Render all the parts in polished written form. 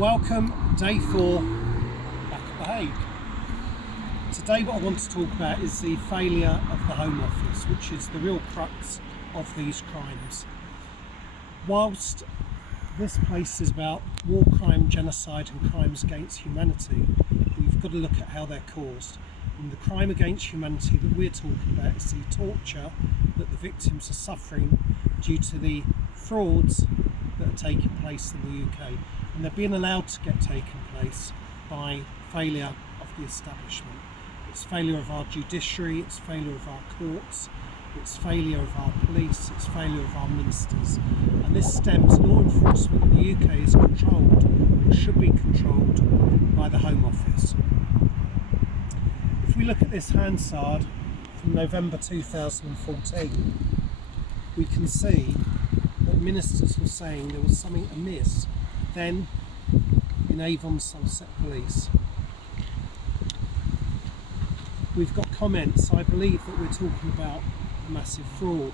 Welcome, day 4, back at the Hague. Today what I want to talk about is the failure of the Home Office, which is the real crux of these crimes. Whilst this place is about war crime, genocide and crimes against humanity, we've got to look at how they're caused. And the crime against humanity that we're talking about is the torture that the victims are suffering due to the frauds that are taking place in the UK. And they're being allowed to get taken place by failure of the establishment. It's failure of our judiciary, it's failure of our courts, it's failure of our police, it's failure of our ministers. And this stems, law enforcement in the UK is controlled, or should be controlled, by the Home Office. If we look at this Hansard from November 2014, we can see that ministers were saying there was something amiss then in Avon Sunset Police. We've got comments, I believe that we're talking about a massive fraud.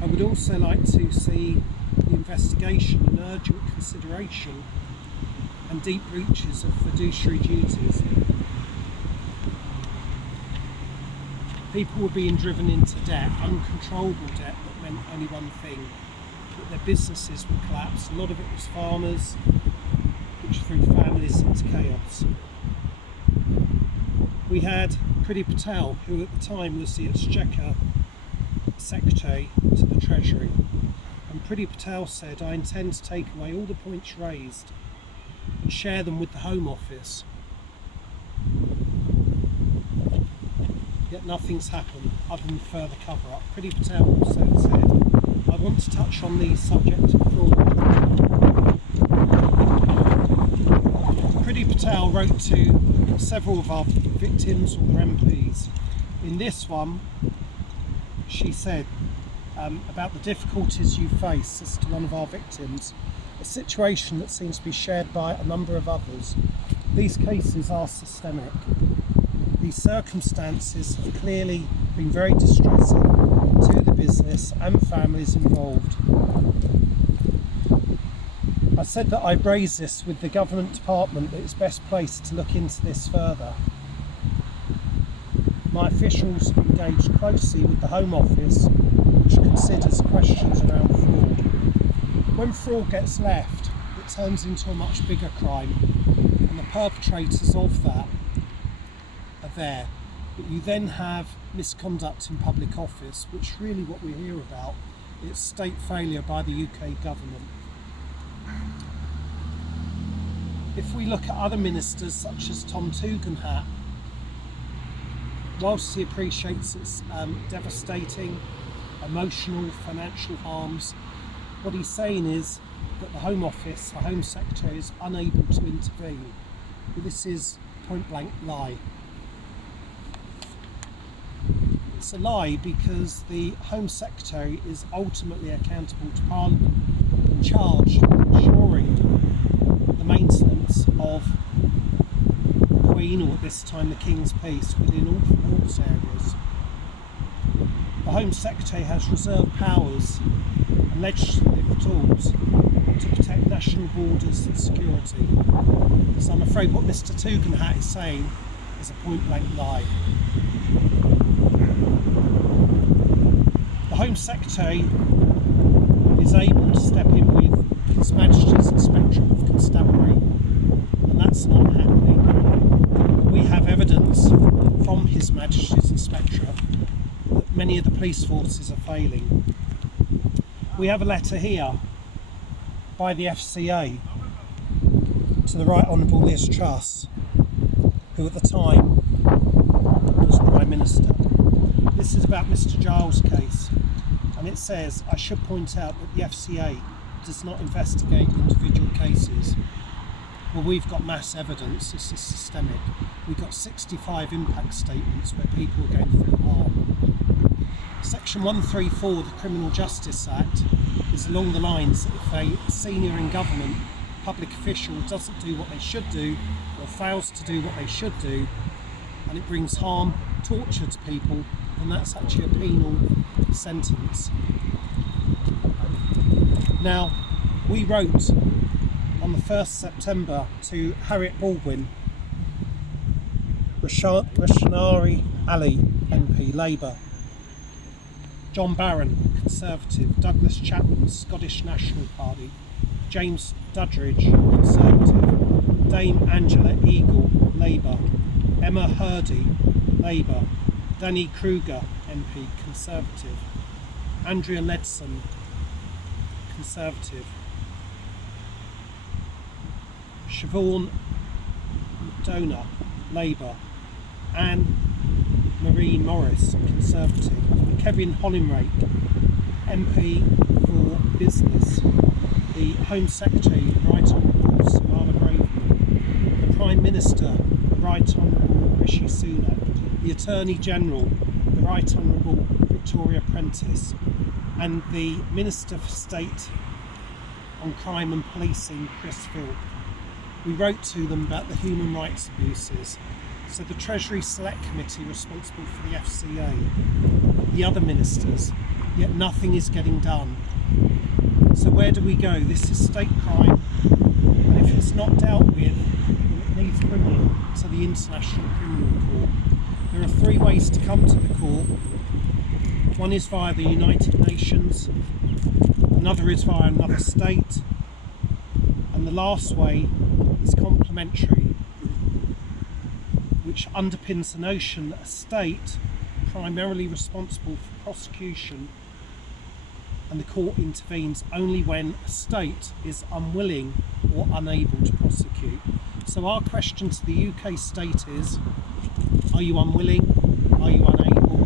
I would also like to see the investigation and urgent consideration and deep breaches of fiduciary duties. People were being driven into debt, uncontrollable debt that meant only one thing, that their businesses would collapse. A lot of it was farmers, which threw families into chaos. We had Priti Patel, who at the time was the Exchequer Secretary to the Treasury. And Priti Patel said, "I intend to take away all the points raised and share them with the Home Office." Yet nothing's happened other than further cover-up. Priti Patel also said, "I want to touch on the subject of fraud." Priti Patel wrote to several of our victims or their MPs. In this one, she said about the difficulties you face as to one of our victims, a situation that seems to be shared by a number of others. These cases are systemic. These circumstances have clearly been very distressing to the business and families involved. I said that I raised this with the government department that is best placed to look into this further. My officials have engaged closely with the Home Office, which considers questions around fraud. When fraud gets left, it turns into a much bigger crime, and the perpetrators of that are there. But you then have misconduct in public office, which really what we hear about, it's state failure by the UK government. If we look at other ministers such as Tom Tugendhat, whilst he appreciates its devastating, emotional, financial harms, what he's saying is that the Home Office, the Home Secretary, is unable to intervene. But this is point blank lie. It's a lie because the Home Secretary is ultimately accountable to Parliament and charged with ensuring the maintenance of the Queen, or at this time the King's peace, within all areas. The Home Secretary has reserved powers and legislative tools to protect national borders and security. So I'm afraid what Mr. Tugendhat is saying is a point blank lie. The Home Secretary is able to step in with His Majesty's Inspector of Constabulary, and that's not happening. We have evidence from His Majesty's Inspector that many of the police forces are failing. We have a letter here by the FCA to the Right Honourable Liz Truss, who at the time was Prime Minister. This is about Mr. Giles' case, and it says, "I should point out that the FCA does not investigate individual cases." Well, we've got mass evidence, this is systemic. We've got 65 impact statements where people are going through harm. Section 134 of the Criminal Justice Act is along the lines that if a senior in government, public official, doesn't do what they should do, or fails to do what they should do, and it brings harm, torture to people, then that's actually a penal sentence. Now, We wrote on the 1st September to Harriet Baldwin, Rashanari Ali, MP, Labour, John Barron, Conservative, Douglas Chapman, Scottish National Party, James Duddridge, Conservative, Dame Angela Eagle, Labour, Emma Hurdy, Labour, Danny Kruger, MP, Conservative, Andrea Ledson, Conservative, Siobhan McDonough, Labour, Anne Marie Morris, Conservative, Kevin Hollinrake, MP for Business, the Home Secretary, the Right Honourable Samara Braverman, the Prime Minister, the Right Honourable Rishi Sunak, the Attorney General, the Right Honourable Victoria Prentice, and the Minister for State on Crime and Policing, Chris Phil. We wrote to them about the human rights abuses. So the Treasury Select Committee responsible for the FCA, the other ministers, yet nothing is getting done. So where do we go? This is state crime, and if it's not dealt with, it needs bringing to the International Criminal Court. There are 3 ways to come to the court. One is via the United Nations, another is via another state, and the last way is complementary, which underpins the notion that a state primarily responsible for prosecution, and the court intervenes only when a state is unwilling or unable to prosecute. So our question to the UK state is, are you unwilling? Are you unable?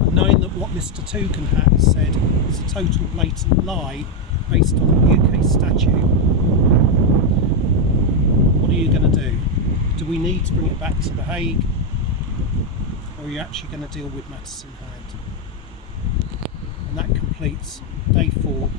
And knowing that what Mr Tugendhat has said is a total blatant lie based on the UK statute, what are you going to do? Do we need to bring it back to the Hague, or are you actually going to deal with matters in hand? And that completes day 4